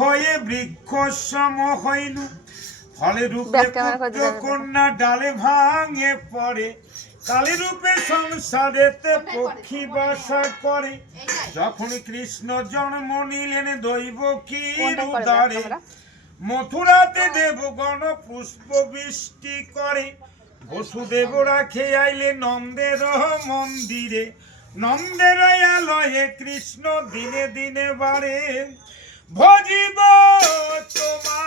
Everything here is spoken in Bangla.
হয়ে বৃক্ষ সম ফলে রূপে পুত্র কন্যা ডালে ভাঙে পড়ে। কালী রূপে সংসারেতে পক্ষী বাসা করে। যখন কৃষ্ণ জন্ম নিলেন দৈব কি উদারে। মথুরাতে দেবগণ পুষ্প বৃষ্টি করে। বসুদেব রাখে আইলে নন্দের মন্দিরে। নন্দের আলয়ে কৃষ্ণ দিনে দিনে বাড়ে। Pode botar.